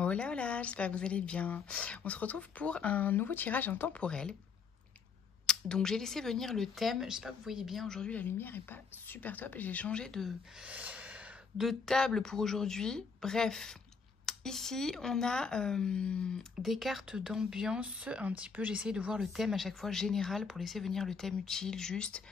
Hola, hola, j'espère que vous allez bien. On se retrouve pour un nouveau tirage intemporel. Donc j'ai laissé venir le thème. J'espère que vous voyez bien aujourd'hui, la lumière n'est pas super top. J'ai changé de table pour aujourd'hui. Bref, ici on a des cartes d'ambiance un petit peu. J'essaie de voir le thème à chaque fois général pour laisser venir le thème utile, juste,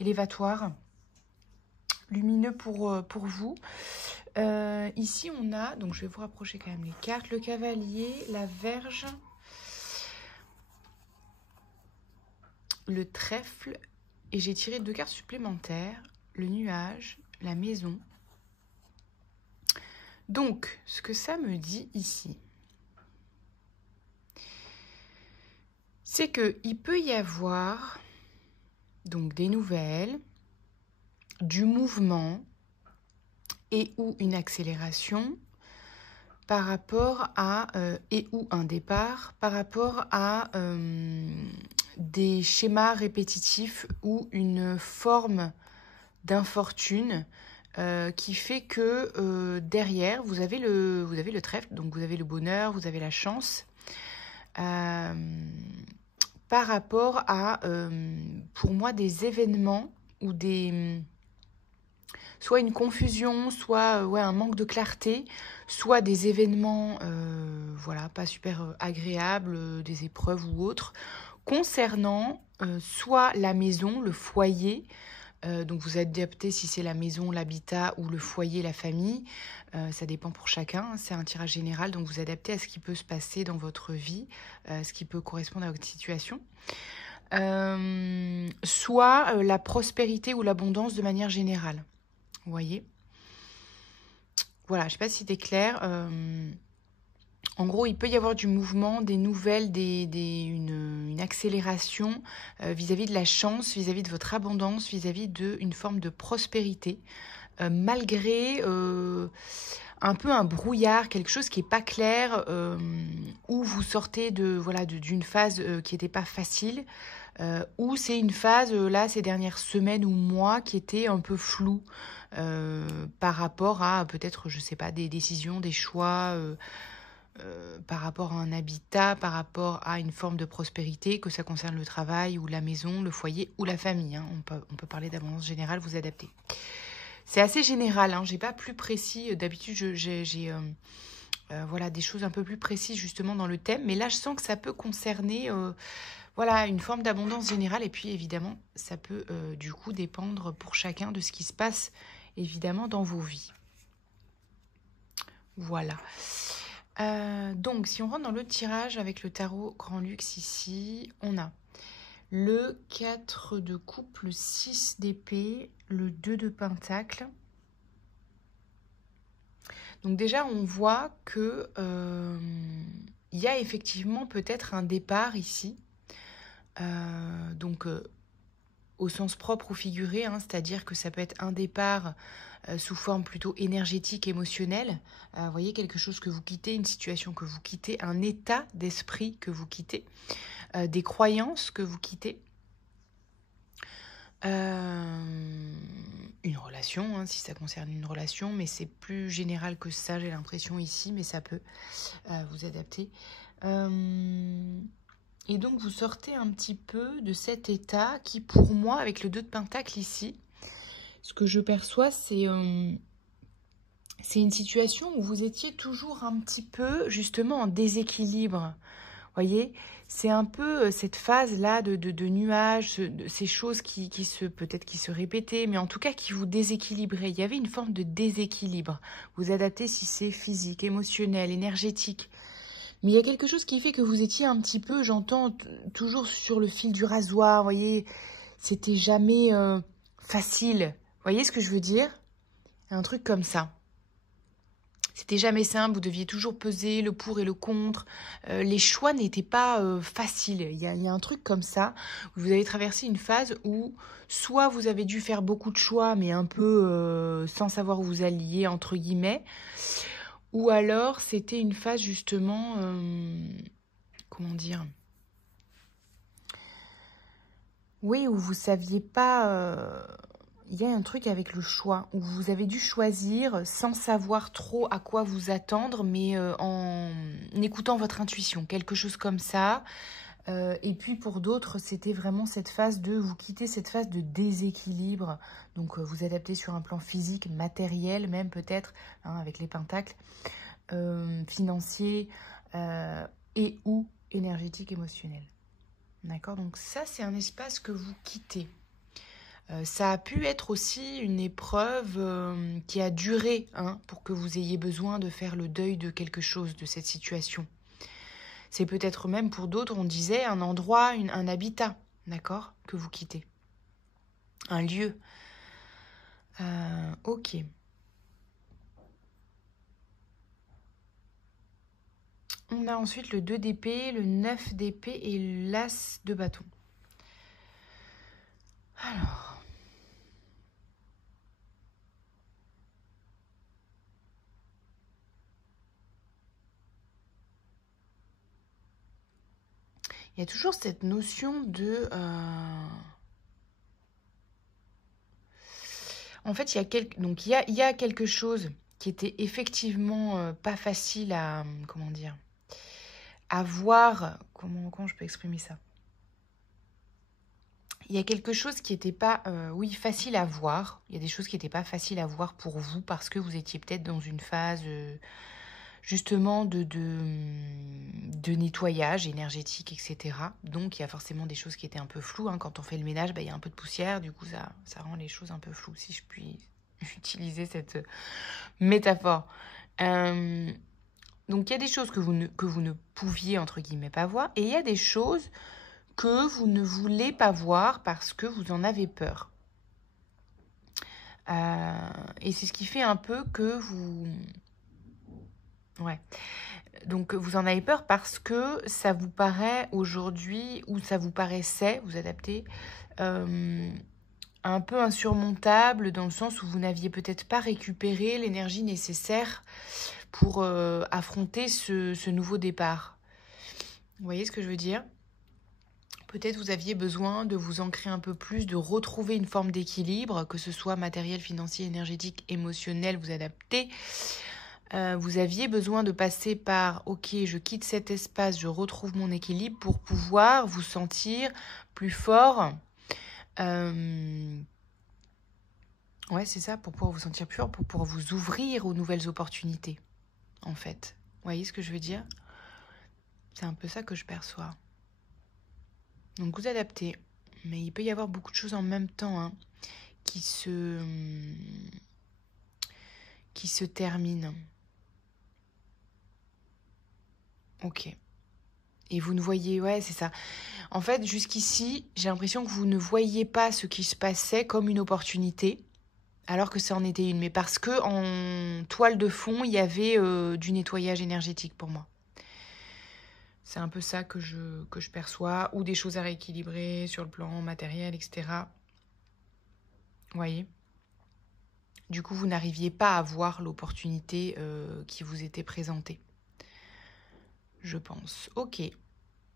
élévatoire, lumineux pour vous. Ici on a, donc je vais vous rapprocher quand même les cartes, le cavalier, la verge, le trèfle, et j'ai tiré 2 cartes supplémentaires, le nuage, la maison. Donc ce que ça me dit ici, c'est qu'il peut y avoir donc des nouvelles, du mouvement et ou une accélération par rapport à, et ou un départ, par rapport à des schémas répétitifs ou une forme d'infortune qui fait que derrière, vous avez le trèfle, donc vous avez le bonheur, vous avez la chance, par rapport à, pour moi, des événements ou soit une confusion, soit ouais, un manque de clarté, soit des événements voilà, pas super agréables, des épreuves ou autres, concernant soit la maison, le foyer, donc vous adaptez si c'est la maison, l'habitat ou le foyer, la famille, ça dépend pour chacun, hein, c'est un tirage général, donc vous adaptez à ce qui peut se passer dans votre vie, ce qui peut correspondre à votre situation. Soit la prospérité ou l'abondance de manière générale. Vous voyez? Voilà, je ne sais pas si c'était clair. En gros, il peut y avoir du mouvement, des nouvelles, une accélération vis-à-vis de la chance, vis-à-vis de votre abondance, vis-à-vis d'une forme de prospérité, malgré un peu un brouillard, quelque chose qui n'est pas clair, où vous sortez d'une phase qui n'était pas facile, ou c'est une phase, là, ces dernières semaines ou mois, qui était un peu floue par rapport à peut-être, je ne sais pas, des décisions, des choix, par rapport à un habitat, par rapport à une forme de prospérité, que ça concerne le travail ou la maison, le foyer ou la famille. Hein. On peut parler d'abondance générale, vous adaptez. C'est assez général, hein, j'ai pas plus précis. D'habitude, j'ai voilà, des choses un peu plus précises justement dans le thème, mais là je sens que ça peut concerner voilà, une forme d'abondance générale, et puis évidemment ça peut du coup dépendre pour chacun de ce qui se passe évidemment dans vos vies. Voilà. Donc si on rentre dans le tirage avec le tarot Grand Luxe ici, on a le 4 de coupe, le 6 d'épée, le 2 de pentacle. Donc déjà, on voit que il y a effectivement peut-être un départ ici. Donc au sens propre ou figuré, hein, c'est-à-dire que ça peut être un départ sous forme plutôt énergétique, émotionnelle. Vous voyez, quelque chose que vous quittez, une situation que vous quittez, un état d'esprit que vous quittez, des croyances que vous quittez. Une relation, hein, si ça concerne une relation, mais c'est plus général que ça, j'ai l'impression ici, mais ça peut vous adapter. Et donc vous sortez un petit peu de cet état qui, pour moi, avec le 2 de pentacle ici, ce que je perçois, c'est une situation où vous étiez toujours un petit peu justement en déséquilibre. Voyez, c'est un peu cette phase-là de nuages, de ces choses qui peut-être qui se répétaient, mais en tout cas qui vous déséquilibraient. Il y avait une forme de déséquilibre. Vous adaptez si c'est physique, émotionnel, énergétique. Mais il y a quelque chose qui fait que vous étiez un petit peu, j'entends, toujours sur le fil du rasoir. Vous voyez, c'était jamais facile. Vous voyez ce que je veux dire? Un truc comme ça. C'était jamais simple, vous deviez toujours peser le pour et le contre. Les choix n'étaient pas faciles. Il y a un truc comme ça. Vous avez traversé une phase où soit vous avez dû faire beaucoup de choix, mais un peu sans savoir où vous alliez, entre guillemets. Ou alors c'était une phase justement, comment dire? Oui, où vous saviez pas il y a un truc avec le choix, où vous avez dû choisir sans savoir trop à quoi vous attendre, mais en écoutant votre intuition, quelque chose comme ça. Et puis pour d'autres, c'était vraiment cette phase de, vous quittez cette phase de déséquilibre, donc vous adaptez sur un plan physique, matériel même peut-être, hein, avec les pentacles, financier et ou énergétique, émotionnel. D'accord? Donc ça, c'est un espace que vous quittez. Ça a pu être aussi une épreuve qui a duré, hein, pour que vous ayez besoin de faire le deuil de quelque chose, de cette situation. C'est peut-être même pour d'autres, on disait, un endroit, un habitat, d'accord, que vous quittez. Un lieu. Ok. On a ensuite le 2 d'épée, le 9 d'épée et l'as de bâton. Alors... il y a toujours cette notion de... En fait, donc, il y a quelque chose qui était effectivement pas facile à... comment dire, à voir... Comment je peux exprimer ça? Il y a quelque chose qui n'était pas, oui, facile à voir. Il y a des choses qui n'étaient pas faciles à voir pour vous parce que vous étiez peut-être dans une phase justement de nettoyage énergétique, etc. Donc, il y a forcément des choses qui étaient un peu floues, hein. Quand on fait le ménage, bah, il y a un peu de poussière. Du coup, ça rend les choses un peu floues, si je puis utiliser cette métaphore. Donc, il y a des choses que vous ne pouviez, entre guillemets, pas voir. Et il y a des choses que vous ne voulez pas voir parce que vous en avez peur. Et c'est ce qui fait un peu que vous... Ouais. Donc, vous en avez peur parce que ça vous paraît aujourd'hui, ou ça vous paraissait, vous adaptez, un peu insurmontable dans le sens où vous n'aviez peut-être pas récupéré l'énergie nécessaire pour affronter ce nouveau départ. Vous voyez ce que je veux dire ? Peut-être vous aviez besoin de vous ancrer un peu plus, de retrouver une forme d'équilibre, que ce soit matériel, financier, énergétique, émotionnel, vous adaptez. Vous aviez besoin de passer par « Ok, je quitte cet espace, je retrouve mon équilibre » pour pouvoir vous sentir plus fort. Ouais, c'est ça, pour pouvoir vous sentir plus fort, pour pouvoir vous ouvrir aux nouvelles opportunités, en fait. Vous voyez ce que je veux dire? C'est un peu ça que je perçois. Donc vous adaptez, mais il peut y avoir beaucoup de choses en même temps, hein, qui se terminent. Ok. Et vous ne voyez, ouais, c'est ça. En fait, jusqu'ici, j'ai l'impression que vous ne voyiez pas ce qui se passait comme une opportunité, alors que ça en était une. Mais parce que en toile de fond, il y avait du nettoyage énergétique pour moi. C'est un peu ça que je perçois, ou des choses à rééquilibrer sur le plan matériel, etc. Vous voyez ? Du coup, vous n'arriviez pas à voir l'opportunité qui vous était présentée. Je pense. Ok.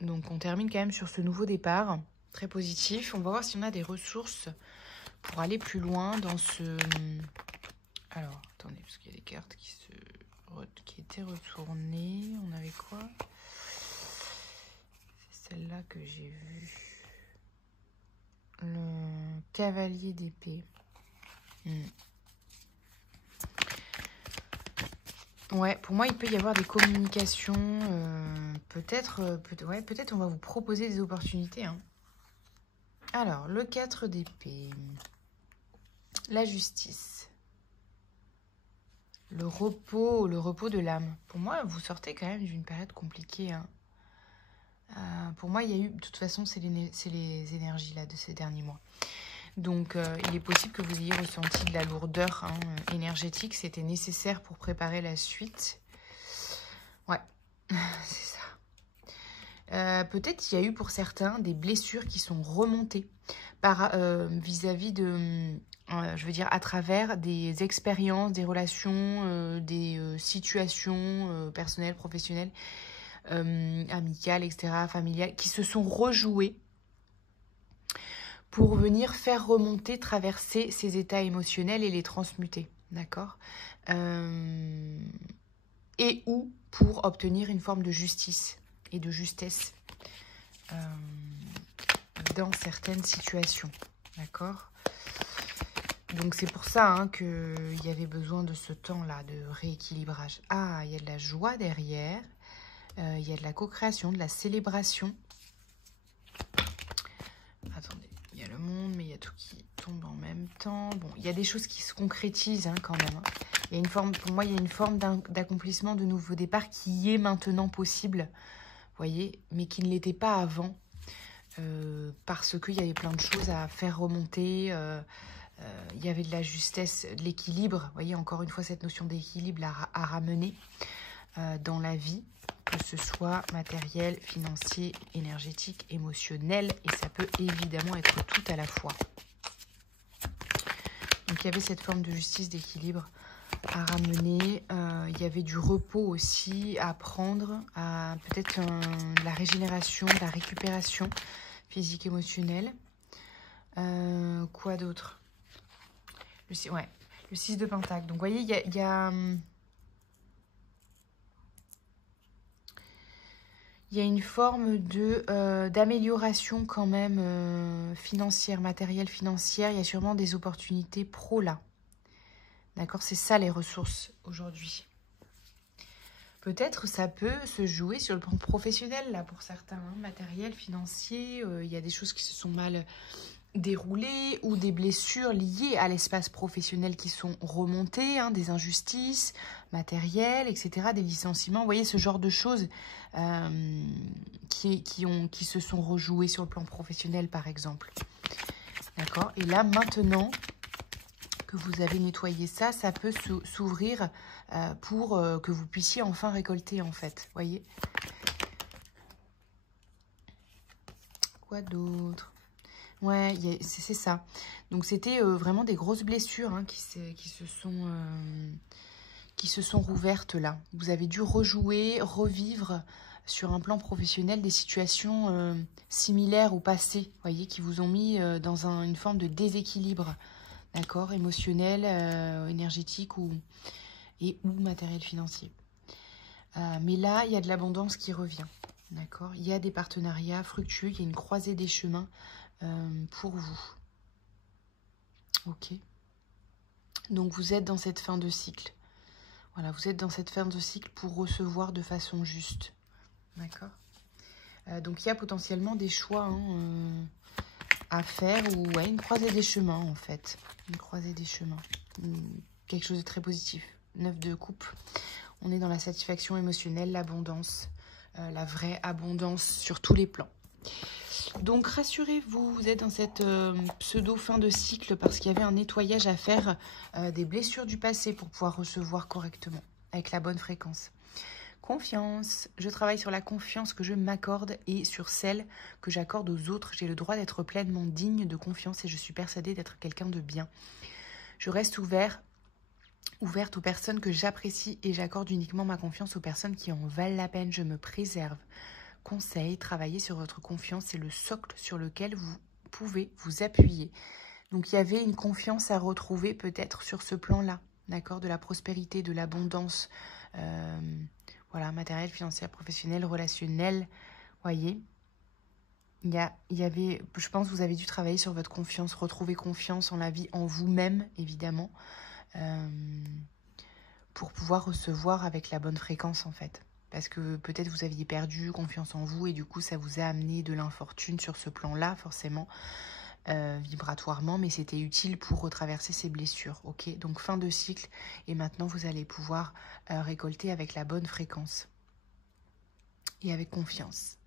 Donc, on termine quand même sur ce nouveau départ. Très positif. On va voir si on a des ressources pour aller plus loin dans ce... Alors, attendez, parce qu'il y a des cartes qui étaient retournées. On avait quoi? C'est celle-là que j'ai vue. Le cavalier d'épée. Ouais, pour moi, il peut y avoir des communications. Peut-être on va vous proposer des opportunités, hein. Alors, le 4 d'épée. La justice. Le repos de l'âme. Pour moi, vous sortez quand même d'une période compliquée, hein. Pour moi, il y a eu... De toute façon, c'est les énergies là de ces derniers mois. Donc, il est possible que vous ayez ressenti de la lourdeur, hein, énergétique. C'était nécessaire pour préparer la suite. Ouais, c'est ça. Peut-être qu'il y a eu pour certains des blessures qui sont remontées vis-à-vis de... je veux dire, à travers des expériences, des relations, des situations personnelles, professionnelles, amicales, etc., familiales, qui se sont rejouées pour venir faire remonter, traverser ces états émotionnels et les transmuter, d'accord? Et ou pour obtenir une forme de justice et de justesse dans certaines situations, d'accord? Donc c'est pour ça hein, qu'il y avait besoin de ce temps-là de rééquilibrage. Ah, il y a de la joie derrière, il y a de la co-création, de la célébration. Attendez, il y a le monde, mais il y a tout qui tombe en même temps. Bon, il y a des choses qui se concrétisent hein, quand même. Hein. Il y a une forme, pour moi, il y a une forme d'accomplissement de nouveau départ qui est maintenant possible, vous voyez, mais qui ne l'était pas avant, parce qu'il y avait plein de choses à faire remonter. Il y avait de la justesse, de l'équilibre, vous voyez, encore une fois, cette notion d'équilibre à ramener dans la vie, que ce soit matériel, financier, énergétique, émotionnel, et ça peut évidemment être tout à la fois. Donc il y avait cette forme de justice, d'équilibre à ramener, il y avait du repos aussi à prendre, peut-être la régénération, la récupération physique, émotionnelle. Quoi d'autre? Le 6 de Pentacle. Donc vous voyez, il y a une forme d'amélioration quand même financière, matérielle, financière. Il y a sûrement des opportunités pro là. D'accord, c'est ça les ressources aujourd'hui. Peut-être ça peut se jouer sur le plan professionnel là pour certains, hein, matériel, financier. Il y a des choses qui se sont mal déroulées ou des blessures liées à l'espace professionnel qui sont remontées, hein, des injustices matérielles, etc., des licenciements. Vous voyez ce genre de choses qui se sont rejouées sur le plan professionnel par exemple. D'accord. Et là maintenant que vous avez nettoyé ça, ça peut s'ouvrir pour que vous puissiez enfin récolter en fait. Voyez. Quoi d'autre? Ouais, c'est ça. Donc c'était vraiment des grosses blessures hein, qui se sont rouvertes là. Vous avez dû rejouer, revivre sur un plan professionnel des situations similaires au passé, voyez, qui vous ont mis dans une forme de déséquilibre. D'accord, émotionnel, énergétique ou matériel financier. Mais là, il y a de l'abondance qui revient. D'accord, il y a des partenariats fructueux, il y a une croisée des chemins pour vous. Ok. Donc vous êtes dans cette fin de cycle. Voilà, vous êtes dans cette fin de cycle pour recevoir de façon juste. D'accord. Donc il y a potentiellement des choix hein, à faire ou ouais, une croisée des chemins en fait. Une croisée des chemins. Quelque chose de très positif. 9 de coupe. On est dans la satisfaction émotionnelle, l'abondance. La vraie abondance sur tous les plans. Donc rassurez-vous, vous êtes dans cette pseudo fin de cycle parce qu'il y avait un nettoyage à faire des blessures du passé pour pouvoir recevoir correctement, avec la bonne fréquence. Confiance, je travaille sur la confiance que je m'accorde et sur celle que j'accorde aux autres. J'ai le droit d'être pleinement digne de confiance et je suis persuadée d'être quelqu'un de bien. Je reste ouverte aux personnes que j'apprécie et j'accorde uniquement ma confiance aux personnes qui en valent la peine. Je me préserve. Conseil, travailler sur votre confiance, c'est le socle sur lequel vous pouvez vous appuyer. Donc il y avait une confiance à retrouver peut-être sur ce plan-là, d'accord, de la prospérité, de l'abondance, voilà, matériel, financier, professionnel, relationnel, voyez. Il y avait, je pense que vous avez dû travailler sur votre confiance, retrouver confiance en la vie, en vous-même, évidemment, pour pouvoir recevoir avec la bonne fréquence, en fait. Parce que peut-être vous aviez perdu confiance en vous et du coup, ça vous a amené de l'infortune sur ce plan-là, forcément, vibratoirement. Mais c'était utile pour retraverser ces blessures, ok? Donc, fin de cycle. Et maintenant, vous allez pouvoir récolter avec la bonne fréquence. Et avec confiance.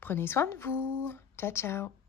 Prenez soin de vous. Ciao, ciao.